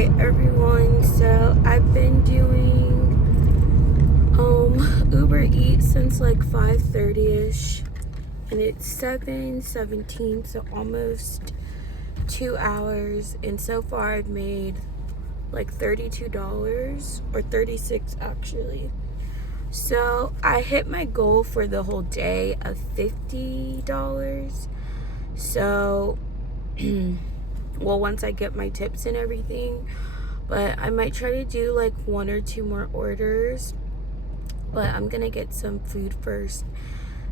Alright everyone, so I've been doing Uber Eats since like 5:30ish and it's 7:17, so almost 2 hours, and so far I've made like $32 or 36 actually. So I hit my goal for the whole day of $50. So well, once I get my tips and everything, but I might try to do like 1 or 2 more orders, but I'm gonna get some food first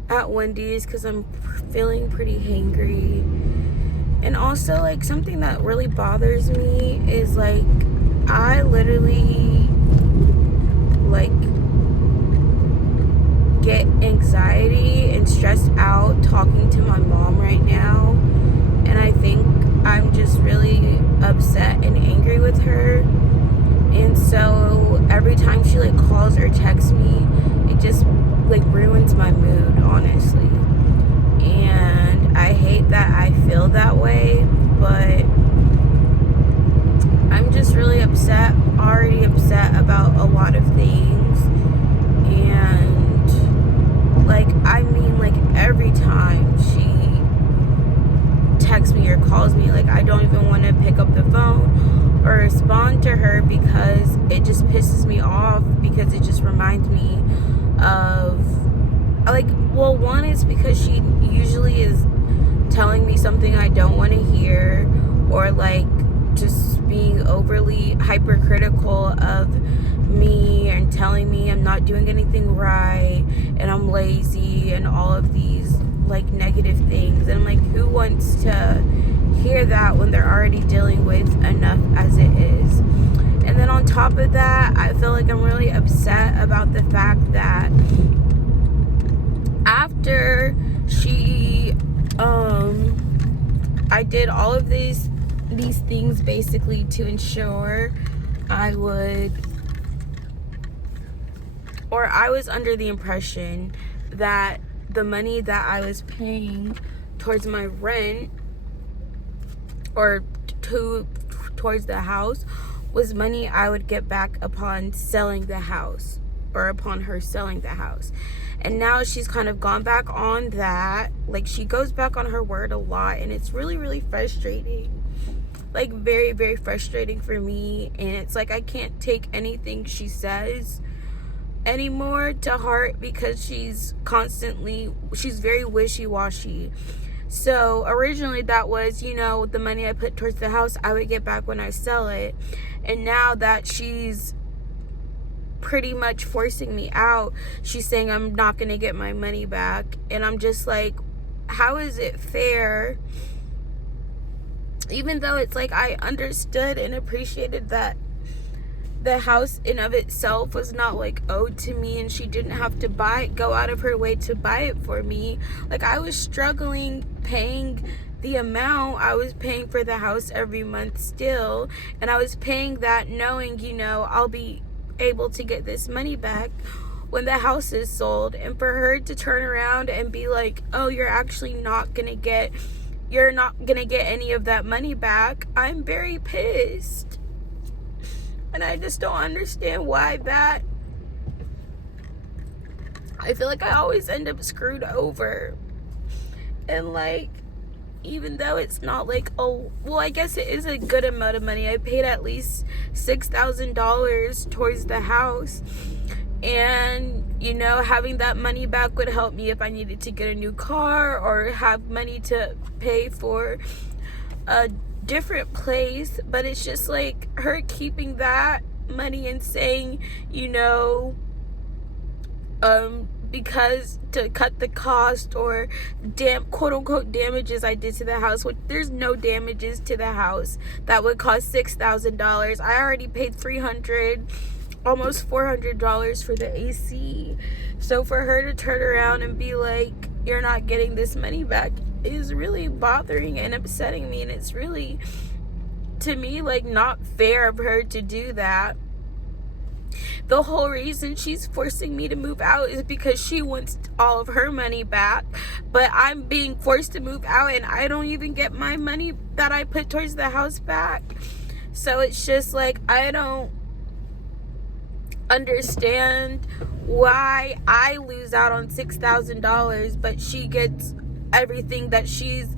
at Wendy's because I'm feeling pretty hangry. And also, like, something that really bothers me is like I literally like get anxiety and stressed out talking to my mom right now, and I think I'm just really upset and angry with her. And so every time she like calls or texts me, it just like ruins my mood, honestly. And I hate that I feel that way, but I'm just really upset, already upset about a lot of things. And like, I mean, like every time she texts me or calls me, like I don't even want to pick up the phone or respond to her because it just pisses me off, because it just reminds me of like, well, one is because she usually is telling me something I don't want to hear, or like just being overly hypercritical of me and telling me I'm not doing anything right and I'm lazy and all of these like negative things. And I'm like, who wants to hear that when they're already dealing with enough as it is? And then on top of that, I feel like I'm really upset about the fact that after she I did all of these things basically to ensure I was under the impression that the money that I was paying towards my rent or towards the house was money I would get back upon selling the house, or upon her selling the house. And now she's kind of gone back on that. Like, she goes back on her word a lot, and it's really, really frustrating. Like, very, very frustrating for me. And it's like I can't take anything she says anymore to heart, because she's very wishy-washy. So originally that was, you know, the money I put towards the house I would get back when I sell it. And now that she's pretty much forcing me out, she's saying I'm not going to get my money back. And I'm just like, how is it fair? Even though it's like I understood and appreciated that the house in of itself was not like owed to me, and she didn't have to go out of her way to buy it for me. Like, I was struggling paying the amount I was paying for the house every month still, and I was paying that knowing, you know, I'll be able to get this money back when the house is sold. And for her to turn around and be like, oh, you're not gonna get any of that money back, I'm very pissed. And I just don't understand why that. I feel like I always end up screwed over. And like, even though it's not like, oh, well, I guess it is a good amount of money. I paid at least $6,000 towards the house. And, you know, having that money back would help me if I needed to get a new car or have money to pay for a different place. But it's just like her keeping that money and saying, you know, because to cut the cost or quote unquote damages I did to the house, which there's no damages to the house that would cost $6,000. I already paid $300, almost $400 for the AC. So for her to turn around and be like, you're not getting this money back, is really bothering and upsetting me. And it's really, to me, like, not fair of her to do that. The whole reason she's forcing me to move out is because she wants all of her money back, but I'm being forced to move out and I don't even get my money that I put towards the house back. So it's just like, I don't understand why I lose out on $6,000, but she gets everything that she's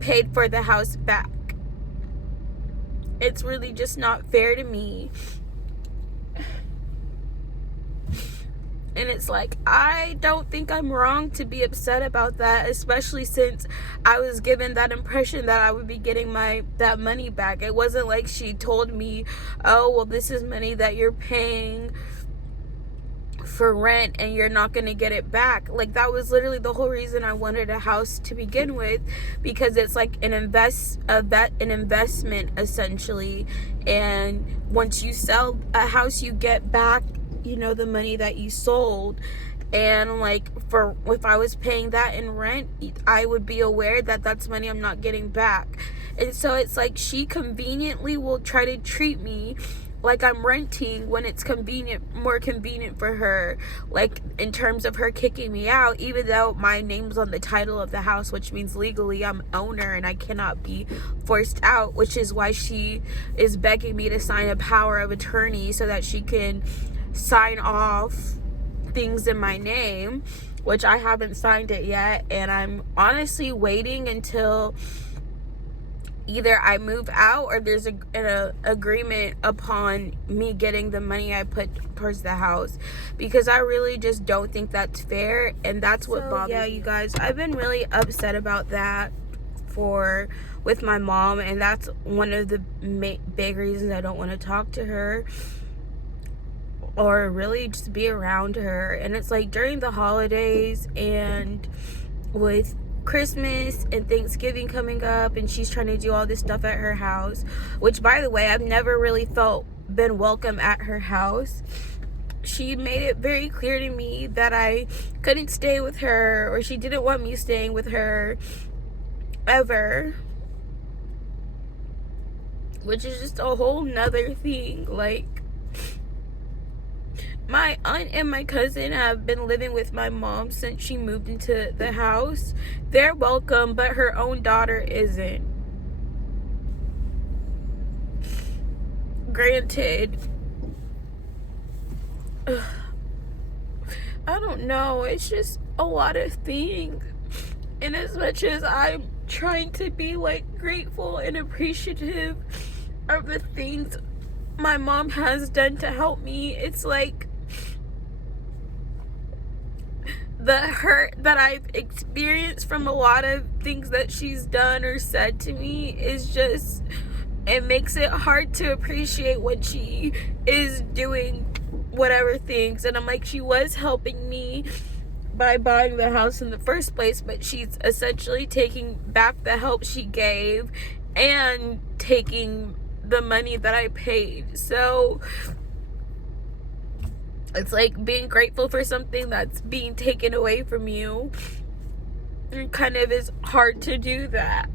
paid for the house back. It's really just not fair to me. And it's like, I don't think I'm wrong to be upset about that, especially since I was given that impression that I would be getting that money back. It wasn't like she told me, oh, well, this is money that you're paying for rent and you're not going to get it back. Like, that was literally the whole reason I wanted a house to begin with, because it's like an investment essentially. And once you sell a house, you get back, you know, the money that you sold. And like, if I was paying that in rent, I would be aware that that's money I'm not getting back. And so it's like, she conveniently will try to treat me like I'm renting when it's more convenient for her, like in terms of her kicking me out, even though my name's on the title of the house, which means legally I'm owner and I cannot be forced out, which is why she is begging me to sign a power of attorney so that she can sign off things in my name, which I haven't signed it yet. And I'm honestly waiting until either I move out or there's an agreement upon me getting the money I put towards the house, because I really just don't think that's fair. And that's what bothers me. Yeah, you guys, I've been really upset about that with my mom, and that's one of the big reasons I don't want to talk to her or really just be around her. And it's like, during the holidays and with Christmas and Thanksgiving coming up, and she's trying to do all this stuff at her house, which, by the way, I've never really been welcome at her house. She made it very clear to me that I couldn't stay with her, or she didn't want me staying with her ever, which is just a whole nother thing. Like, my aunt and my cousin have been living with my mom since she moved into the house. They're welcome, but her own daughter isn't. Granted, I don't know, it's just a lot of things. And as much as I'm trying to be like grateful and appreciative of the things my mom has done to help me, it's like, the hurt that I've experienced from a lot of things that she's done or said to me is just, it makes it hard to appreciate what she is doing, whatever things. And I'm like, she was helping me by buying the house in the first place, but she's essentially taking back the help she gave and taking the money that I paid. So it's like being grateful for something that's being taken away from you. It kind of is hard to do that.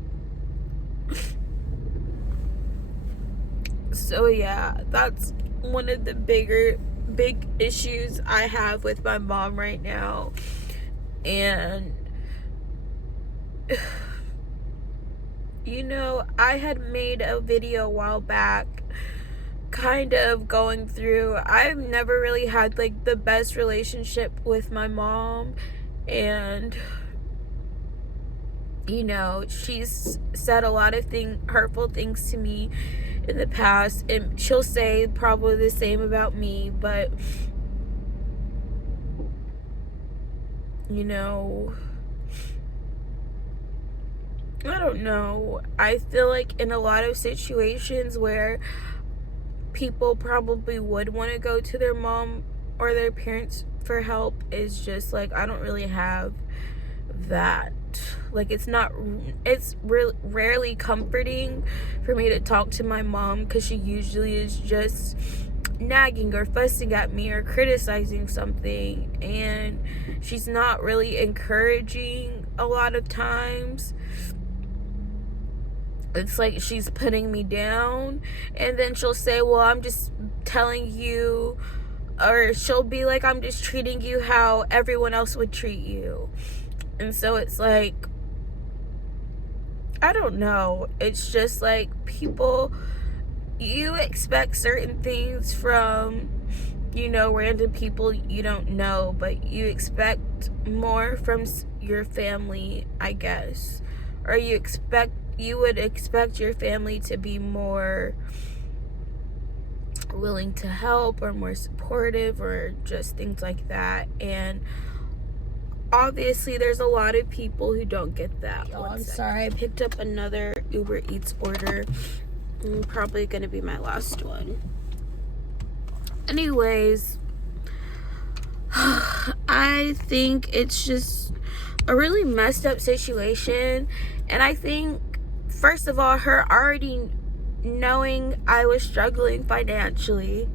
So yeah, that's one of the big issues I have with my mom right now. And you know, I had made a video a while back kind of going through, I've never really had like the best relationship with my mom, and you know, she's said a lot of hurtful things to me in the past, and she'll say probably the same about me. But you know, I don't know, I feel like in a lot of situations where people probably would want to go to their mom or their parents for help, is just like, I don't really have that. Like, it's rarely comforting for me to talk to my mom, because she usually is just nagging or fussing at me or criticizing something, and she's not really encouraging a lot of times. It's like she's putting me down, and then she'll say, well, I'm just telling you, or she'll be like, I'm just treating you how everyone else would treat you. And so it's like, I don't know, it's just like, people expect certain things from, you know, random people you don't know, but you expect more from your family, I guess. Or you would expect your family to be more willing to help or more supportive or just things like that. And obviously there's a lot of people who don't get that. Oh, I'm sorry, I picked up another Uber Eats order. Probably gonna be my last one. Anyways, I think it's just a really messed up situation. And I think, first of all, her already knowing I was struggling financially,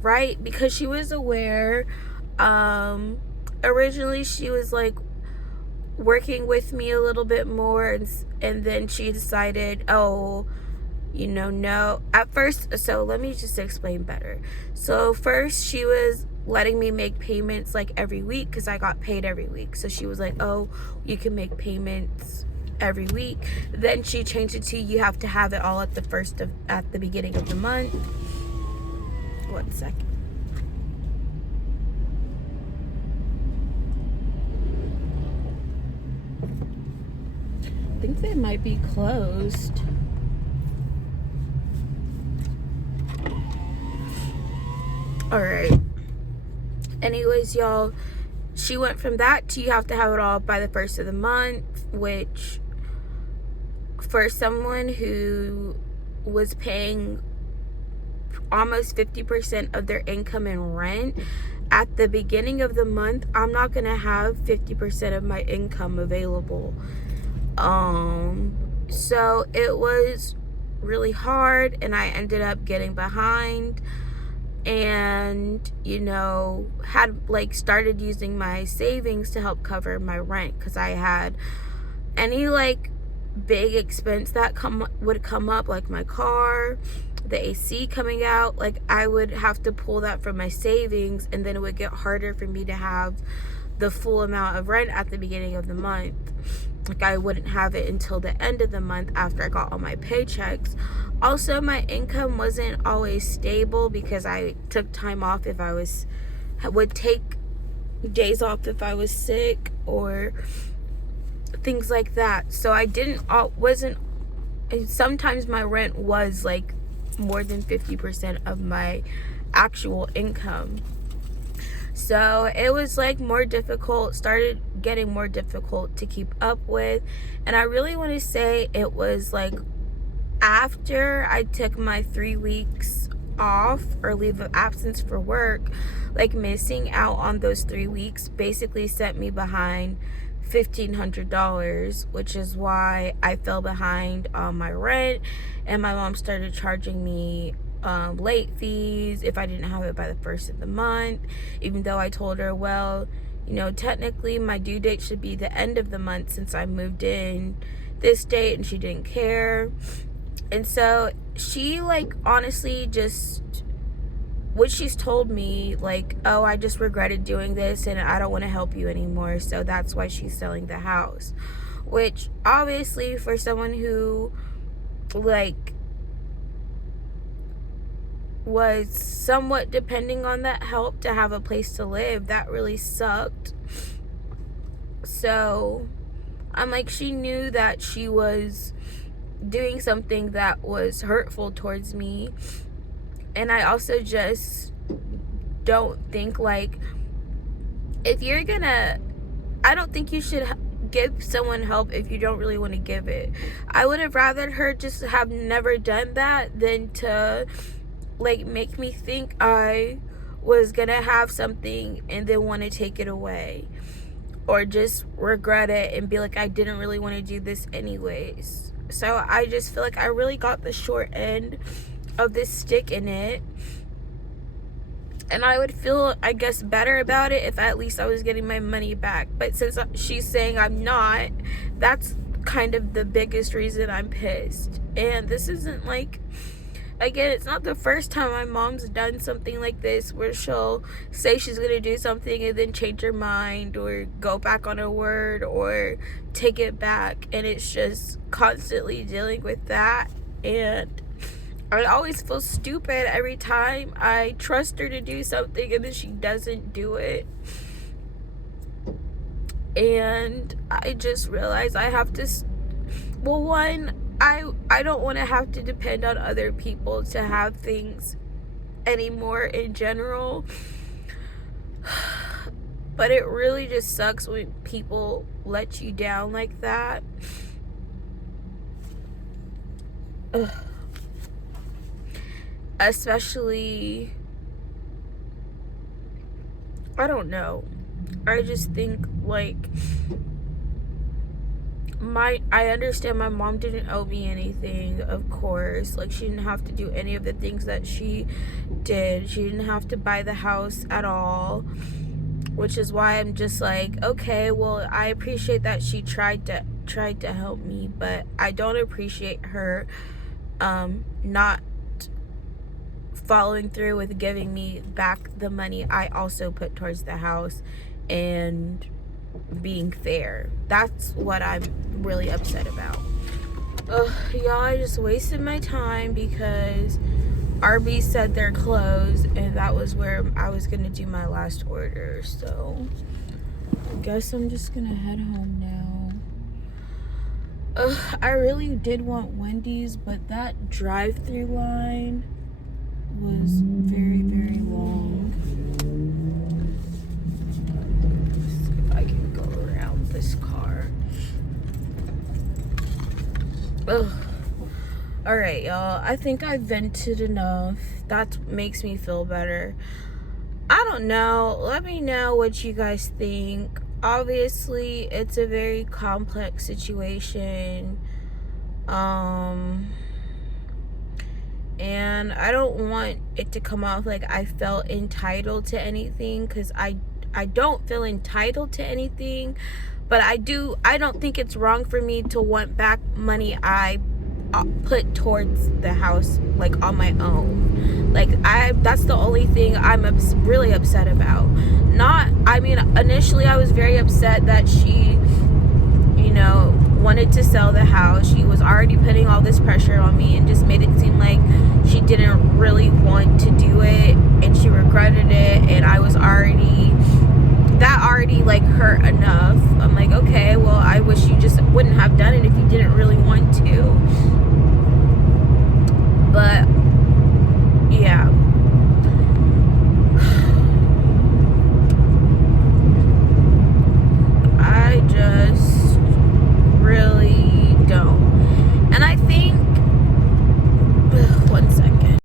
right? Because she was aware. Originally she was like working with me a little bit more, and then she decided, oh, you know, no. At first, so let me just explain better. So first she was letting me make payments like every week because I got paid every week. So she was like, oh, you can make payments every week. Then she changed it to, you have to have it all at the beginning of the month. 1 second. I think they might be closed. Alright. Anyways, y'all, she went from that to you have to have it all by the first of the month, which for someone who was paying almost 50% of their income in rent at the beginning of the month, I'm not gonna have 50% of my income available. So it was really hard, and I ended up getting behind, and, you know, had like started using my savings to help cover my rent, because I had any like big expense that would come up, like my car, the AC coming out, like I would have to pull that from my savings, and then it would get harder for me to have the full amount of rent at the beginning of the month. Like I wouldn't have it until the end of the month after I got all my paychecks. Also, my income wasn't always stable because I took time off if I would take days off if I was sick or things like that. So I sometimes my rent was like more than 50% of my actual income. So it was like started getting more difficult to keep up with. And I really want to say it was like after I took my 3 weeks off or leave of absence for work, like missing out on those 3 weeks basically set me behind $1,500, which is why I fell behind on my rent, and my mom started charging me late fees if I didn't have it by the first of the month, even though I told her, well, you know, technically my due date should be the end of the month since I moved in this date, and she didn't care. And so she like honestly just, what she's told me, like, oh, I just regretted doing this and I don't want to help you anymore, so that's why she's selling the house. Which obviously for someone who like was somewhat depending on that help to have a place to live, that really sucked. So I'm like, she knew that she was doing something that was hurtful towards me. And I also just don't think, like, if you're gonna, I don't think you should give someone help if you don't really want to give it. I would have rather her just have never done that than to like make me think I was gonna have something and then want to take it away, or just regret it and be like, I didn't really want to do this anyways. So I just feel like I really got the short end of this stick in it, and I would feel, I guess, better about it if at least I was getting my money back. But since she's saying I'm not, that's kind of the biggest reason I'm pissed. And this isn't like, again, it's not the first time my mom's done something like this, where she'll say she's gonna do something and then change her mind or go back on her word or take it back. And it's just constantly dealing with that. And I always feel stupid every time I trust her to do something and then she doesn't do it. And I just realized I have to, well, one, I don't want to have to depend on other people to have things anymore in general. But it really just sucks when people let you down like that. Ugh. Especially, I don't know. I just think, like, I understand my mom didn't owe me anything, of course. Like, she didn't have to do any of the things that she did. She didn't have to buy the house at all, which is why I'm just like, okay, well, I appreciate that she tried to help me, but I don't appreciate her not following through with giving me back the money I also put towards the house and being fair. That's what I'm really upset about. Y'all, I just wasted my time because Arby's said they're closed and that was where I was gonna do my last order. So I guess I'm just gonna head home now. I really did want Wendy's, but that drive-through line was very, very long. Let's see if I can go around this car. Alright, y'all. I think I vented enough. That makes me feel better. I don't know. Let me know what you guys think. Obviously, it's a very complex situation. And I don't want it to come off like I felt entitled to anything, because I don't feel entitled to anything, but I don't think it's wrong for me to want back money I put towards the house, like, on my own. Like, that's the only thing I'm really upset about. Initially I was very upset that she, wanted to sell the house. She was already putting all this pressure on me and just made it seem like she didn't really want to do it and she regretted it, and that already like hurt enough. I'm like, okay, well, I wish you just wouldn't have done it if you didn't really want to.